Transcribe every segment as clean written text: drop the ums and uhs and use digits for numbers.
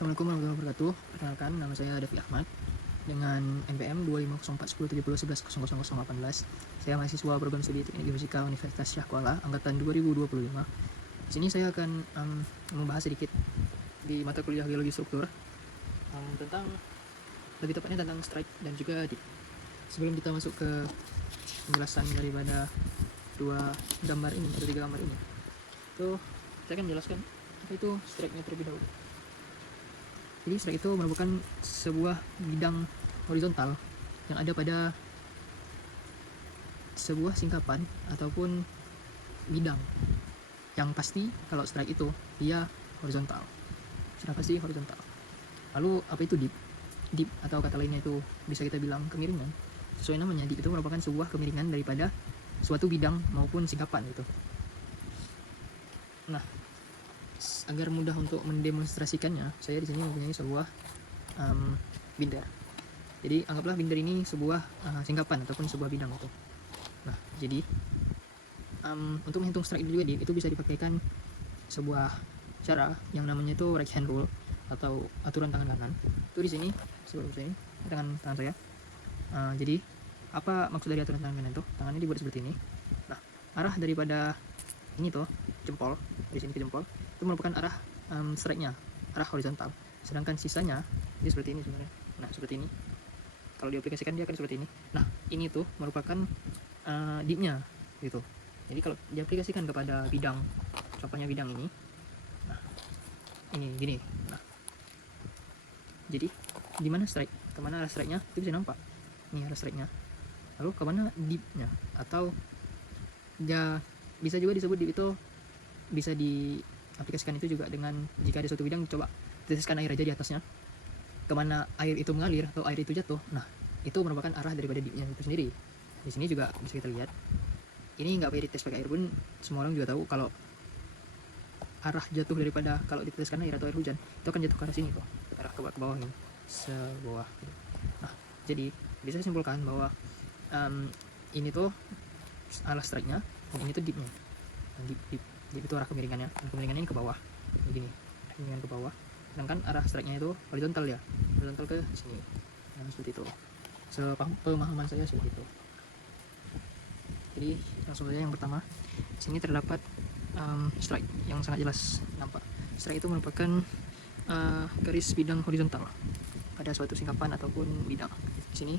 Assalamualaikum warahmatullahi wabarakatuh. Perkenalkan, nama saya Davi Ahmad dengan NPM 2504110110018. Saya mahasiswa program studi Teknik Geofisika Universitas Syah Kuala angkatan 2025. Di sini saya akan membahas sedikit di mata kuliah geologi struktur tentang, lebih tepatnya tentang strike dan juga dip. Sebelum kita masuk ke penjelasan daripada dua gambar ini atau tiga gambar ini, itu saya akan menjelaskan apa itu strike-nya terlebih dahulu. Jadi strike itu merupakan sebuah bidang horizontal yang ada pada sebuah singkapan ataupun bidang yang pasti. Kalau strike itu dia horizontal, sudah pasti horizontal. Lalu apa itu dip? Dip atau kata lainnya itu bisa kita bilang kemiringan. Sesuai namanya, dip itu merupakan sebuah kemiringan daripada suatu bidang maupun singkapan gitu. Nah, agar mudah untuk mendemonstrasikannya, saya di sini mempunyai sebuah binder. Jadi anggaplah binder ini sebuah singkapan ataupun sebuah bidang itu. Nah, jadi untuk menghitung strike juga itu bisa dipakaikan sebuah cara yang namanya itu right hand rule atau aturan tangan kanan. Itu di sini sebelum saya tangan saya. Jadi apa maksud dari aturan tangan kanan itu? Tangannya dibuat seperti ini. Nah, arah daripada ini tuh jempol, dari sini ke jempol, itu merupakan arah strike-nya, arah horizontal. Sedangkan sisanya dia seperti ini sebenarnya. Nah, seperti ini. Kalau diaplikasikan dia akan seperti ini. Nah, ini tuh merupakan dip-nya gitu. Jadi kalau diaplikasikan kepada bidang, contohnya bidang ini. Nah, ini gini. Nah, jadi di mana strike? Kemana arah strike-nya? Itu bisa nampak. Ini arah strike-nya. Lalu kemana dip-nya? Atau ya bisa juga disebut dip itu bisa diaplikasikan itu juga dengan jika ada suatu bidang coba teteskan air aja di atasnya, kemana air itu mengalir atau air itu jatuh. Nah, itu merupakan arah daripada dipnya itu sendiri. Di sini juga bisa kita lihat. Ini nggak perlu dites pakai air pun semua orang juga tahu kalau arah jatuh daripada kalau diteteskan air atau air hujan itu akan jatuh ke arah sini kok, arah ke bawah ini, sebawah. Nah, jadi bisa simpulkan bahwa ini tuh arah strike-nya, dan ini tuh dip-nya. Dip itu arah kemiringannya, dan kemiringannya ini ke bawah, begini, kemiringan ke bawah. Sedangkan arah strike-nya itu horizontal ya, horizontal ke sini. Nah, seperti itu. Sepemahaman saya seperti itu. Jadi langsung saja yang pertama, di sini terdapat strike yang sangat jelas nampak. Strike itu merupakan garis bidang horizontal pada suatu singkapan ataupun bidang. Di sini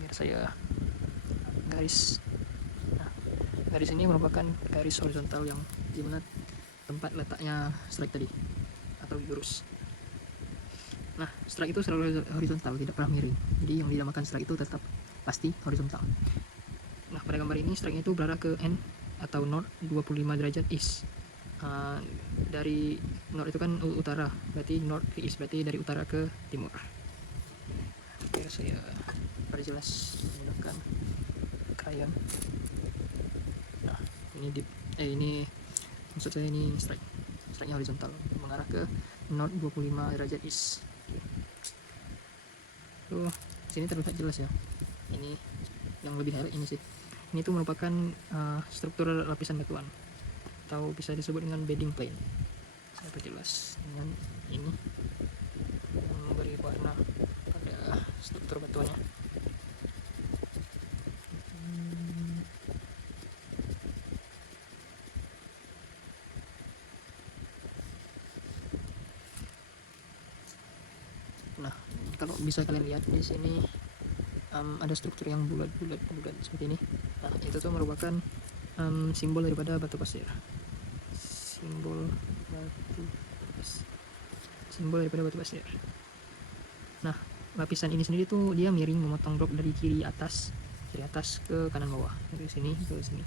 biar saya garis. Nah, garis ini merupakan garis horizontal yang dimana tempat letaknya strike tadi atau jurus. Nah, strike itu selalu horizontal, tidak pernah miring. Jadi yang dinamakan strike itu tetap pasti horizontal. Nah, pada gambar ini strike itu berarah ke N atau north 25 derajat east. Dari north itu kan utara, berarti north ke east, berarti dari utara ke timur. Biar saya perjelas menggunakan krayon. Nah, ini dip, ini maksud saya ini strike-nya horizontal mengarah ke north 25 derajat east. Tuh, sini terlihat jelas ya. Ini yang lebih highlight ini sih. Ini tuh merupakan struktur lapisan batuan atau bisa disebut dengan bedding plane. Saya perjelas dengan ini memberi warna pada struktur batuannya. Nah, kalau bisa kalian lihat di sini ada struktur yang bulat seperti ini. Nah, itu tuh merupakan simbol daripada batu pasir. Simbol daripada batu pasir. Nah, lapisan ini sendiri tuh dia miring memotong drop dari kiri atas ke kanan bawah, dari sini ke sini.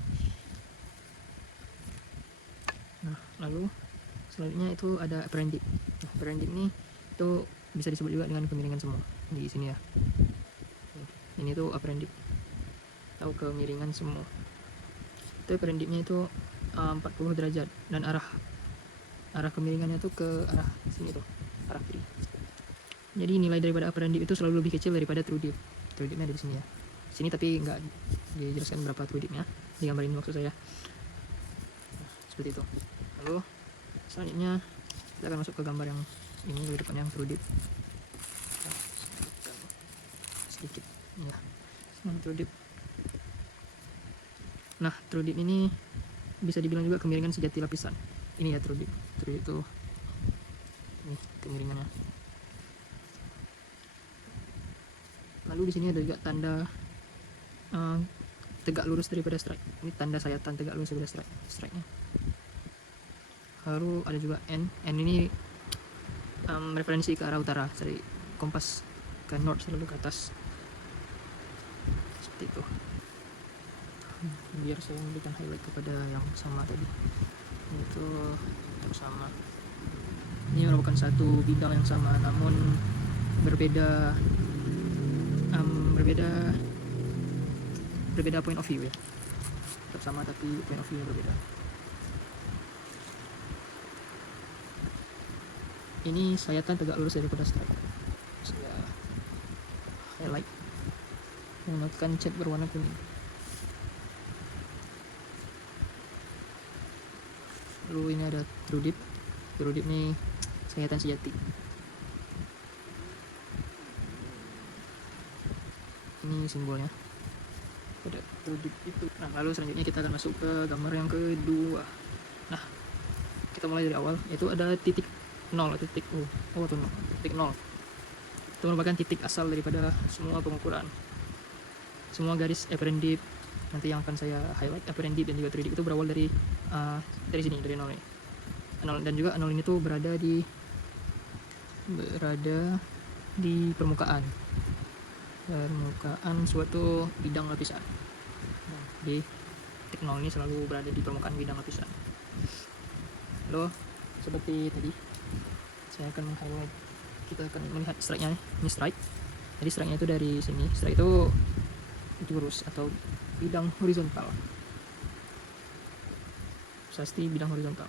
Nah, lalu selanjutnya itu ada apparent dip. Nah, apparent dip ini itu bisa disebut juga dengan kemiringan semua di sini ya. Ini tuh apparent dip atau kemiringan semua. Itu apparent dipnya itu 40 derajat dan arah kemiringannya tuh ke arah sini tuh, arah kiri. Jadi nilai daripada apparent dip itu selalu lebih kecil daripada true dip. True dipnya ada di sini ya. Di sini tapi nggak dijelaskan berapa true dipnya di gambar ini maksud saya. Nah, seperti itu. Lalu selanjutnya Kita akan masuk ke gambar yang ini di depan yang true dip. Sedikit ya, true dip. Nah, true dip ini bisa dibilang juga kemiringan sejati lapisan. Ini ya true dip. True dip itu ini kemiringannya. Lalu di sini ada juga tanda tegak lurus daripada strike. Ini tanda sayatan tegak lurus daripada strike-nya. Lalu ada juga N. N ini referensi ke arah utara, dari kompas ke north selalu ke atas. Seperti itu. Biar saya memberikan highlight kepada yang sama tadi, itu sama. Ini merupakan satu bidang yang sama, namun berbeda point of view ya. Tetap sama tapi point of view yang berbeda. Ini sayatan tegak lurus daripada strike. Saya highlight menggunakan cat berwarna kuning. Lalu ini ada true dip. True dip ini sayatan sejati. Ini simbolnya pada true dip itu. Nah, lalu selanjutnya kita akan masuk ke gambar yang kedua. Nah, kita mulai dari awal, yaitu ada titik 0 atau titik titik 0. Itu merupakan titik asal daripada semua pengukuran. Semua garis apparent dip nanti yang akan saya highlight, apparent dip dan juga true dip itu berawal dari sini, dari 0 ini. Dan juga 0 ini tuh berada di permukaan suatu bidang lapisan. Nah, di titik 0 ini selalu berada di permukaan bidang lapisan. Lalu seperti tadi, saya akan meng-highlight, kita akan melihat strike-nya. Ini strike. Jadi strike-nya itu dari sini. Strike itu lurus atau bidang horizontal. Pasti bidang horizontal.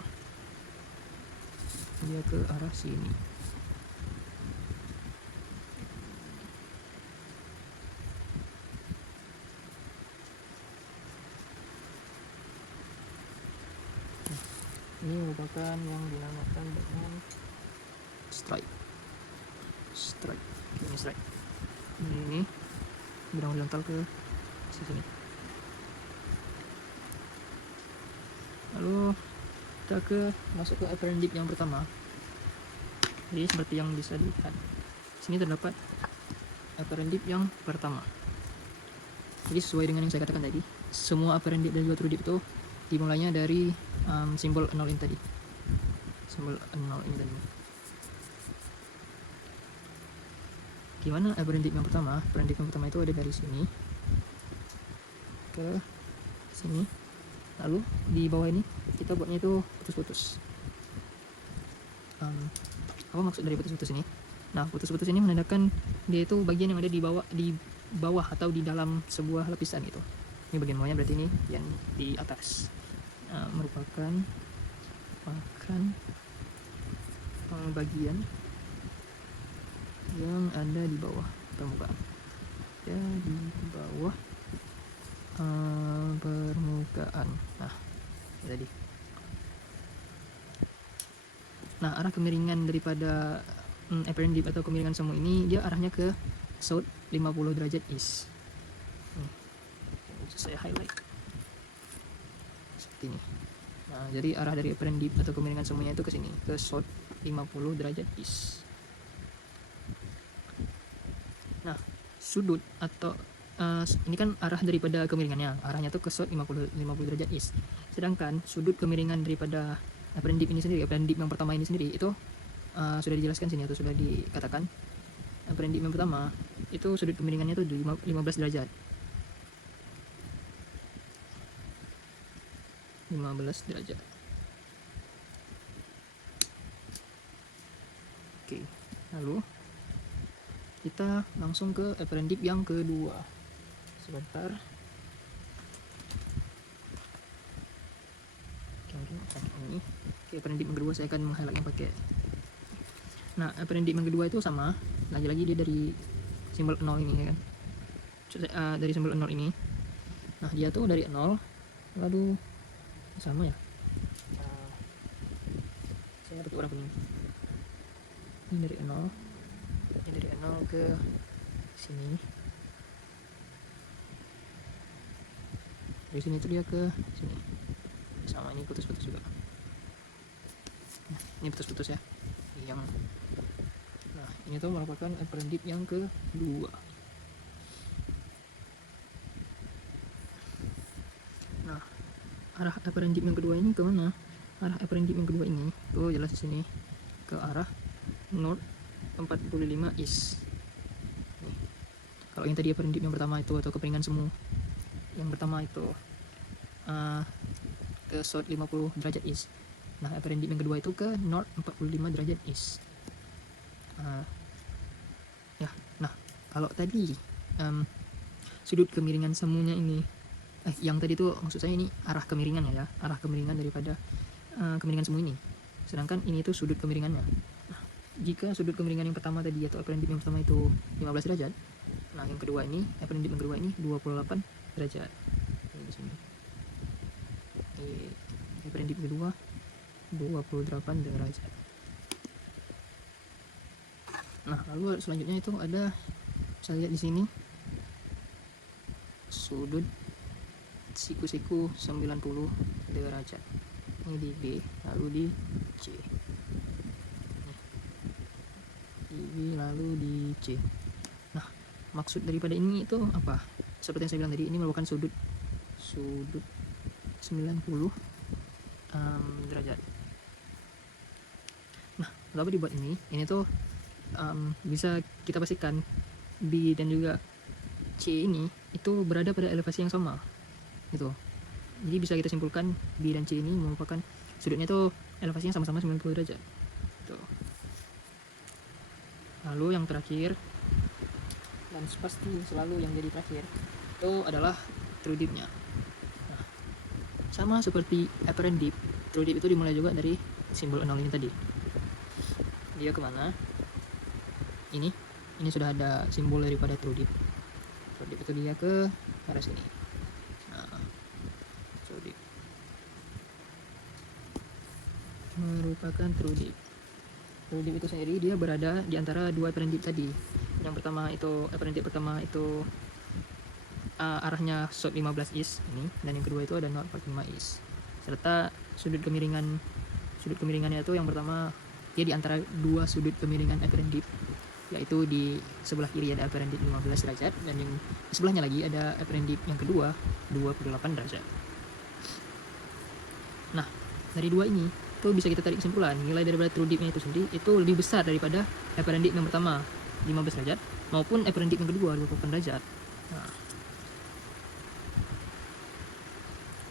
Dia ke arah sini. Ini merupakan yang dinamakan dengan strike. Ini strike. Ini bidang horizontal ke sini. Lalu kita masuk ke apparent dip yang pertama. Jadi seperti yang bisa dilihat, sini terdapat apparent dip yang pertama. Jadi sesuai dengan yang saya katakan tadi, semua apparent dip dan juga true dip itu dimulainya dari simbol 0 ini tadi. Simbol 0 ini tadi. Gimana apparent dip yang pertama? Apparent dip yang pertama itu ada dari sini ke sini. Lalu di bawah ini kita buatnya itu putus-putus. Apa maksud dari putus-putus ini? Nah, putus-putus ini menandakan dia itu bagian yang ada di bawah atau di dalam sebuah lapisan itu. Ini bagian bawahnya, berarti ini yang di atas. Merupakan bagian yang ada di bawah permukaan. Ya, di bawah permukaan. Nah, tadi. Nah, arah kemiringan daripada apparent dip atau kemiringan semu ini, dia arahnya ke south 50 derajat east. Saya highlight seperti ini. Nah, jadi arah dari apparent dip atau kemiringan semuanya itu ke sini, ke south 50 derajat east. Nah, sudut atau ini kan arah daripada kemiringannya, arahnya tuh ke south 50 derajat east. Sedangkan sudut kemiringan daripada apparent dip ini sendiri, apparent dip yang pertama ini sendiri itu sudah dijelaskan sini atau sudah dikatakan. Apparent dip yang pertama itu sudut kemiringannya itu 15 derajat. 15 derajat. Oke, lalu kita langsung ke apparent dip yang kedua. Sebentar. Ini. Oke, apparent dip yang kedua saya akan meng-highlight yang pakai. Nah, apparent dip yang kedua itu sama. Lagi-lagi dia dari simbol 0 ini ya kan. Dari simbol 0 ini. Nah, dia tuh dari 0 lalu sama ya. Saya pakai warna kuning. Ini dari 0, ini dari 0 ke sini, dari sini tuh dia ke sini, sama ini putus-putus juga. Nah, ini putus-putus ya, yang nah ini tuh merupakan apparent dip yang kedua. Nah, arah apparent dip yang kedua ini ke mana? Arah apparent dip yang kedua ini tuh jelas di sini, ke arah north 45 east. Nih. Kalau yang tadi apparent dip yang pertama itu atau keperingan semu yang pertama itu ke south 50 derajat east. Nah, apparent dip yang kedua itu ke north 45 derajat east. Ya, nah kalau tadi sudut kemiringan semuanya ini, yang tadi tuh maksud saya ini arah kemiringannya ya, arah kemiringan daripada kemiringan semu ini. Sedangkan ini tuh sudut kemiringannya. Nah, jika sudut kemiringan yang pertama tadi atau apparent dip yang pertama itu 15 derajat, nah yang kedua ini, apparent dip yang kedua ini 28 derajat. Ini di sini. Apparent dip kedua 28 derajat. Nah, lalu selanjutnya itu ada, bisa lihat di sini sudut siku-siku 90 derajat. Ini di B, lalu di C. Di B lalu di C. Nah, maksud daripada ini itu apa? Seperti yang saya bilang tadi, ini merupakan sudut 90 derajat. Nah, lalu dibuat ini tuh bisa kita pastikan B dan juga C ini itu berada pada elevasi yang sama gitu. Jadi bisa kita simpulkan B dan C ini merupakan sudutnya itu elevasinya sama-sama 90 derajat tuh. Lalu yang terakhir, dan pasti selalu yang jadi terakhir, itu adalah true dip-nya. Nah, sama seperti apparent dip, true dip itu dimulai juga dari simbol 0 ini tadi. Dia kemana? Ini sudah ada simbol daripada true dip. True dip itu dia ke arah sini. Nah, true dip merupakan true dip. True dip itu sendiri dia berada di antara dua apparent dip tadi. Yang pertama itu apparent dip pertama itu arahnya south 15 east ini, dan yang kedua itu ada north 45 east. Serta sudut kemiringannya itu yang pertama dia di antara dua sudut kemiringan apparent dip, yaitu di sebelah kiri ada apparent dip 15 derajat dan yang di sebelahnya lagi ada apparent dip yang kedua 28 derajat. Nah, dari dua ini tuh bisa kita tarik kesimpulan nilai daripada true dip-nya itu sendiri itu lebih besar daripada apparent dip yang pertama 15 derajat maupun apparent dip yang kedua 28 derajat. Nah,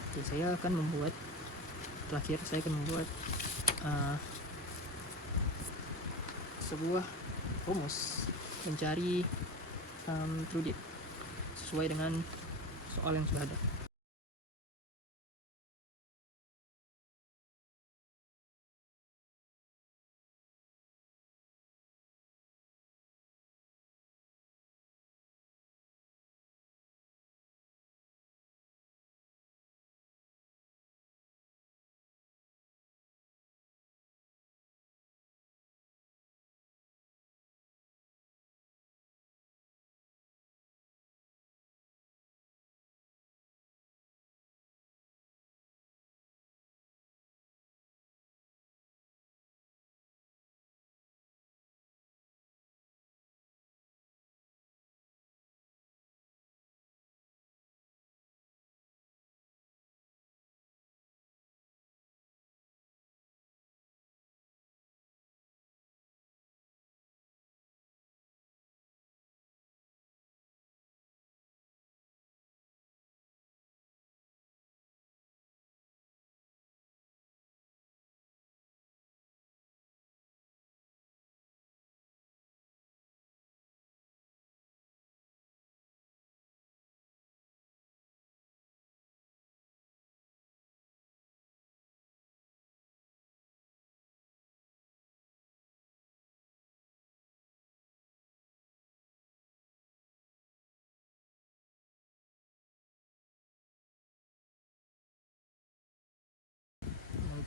oke, saya akan membuat sebuah rumus mencari true dip sesuai dengan soal yang sudah ada.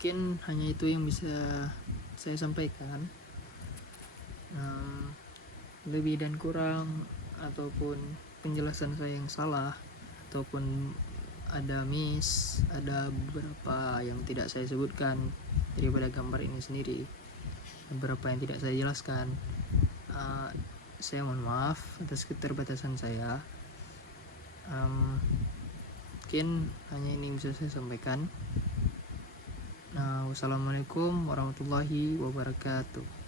Mungkin hanya itu yang bisa saya sampaikan. lebih dan kurang ataupun penjelasan saya yang salah ataupun ada miss, ada beberapa yang tidak saya sebutkan daripada gambar ini sendiri, beberapa yang tidak saya jelaskan, saya mohon maaf atas keterbatasan saya. Mungkin hanya ini bisa saya sampaikan. Wassalamualaikum warahmatullahi wabarakatuh.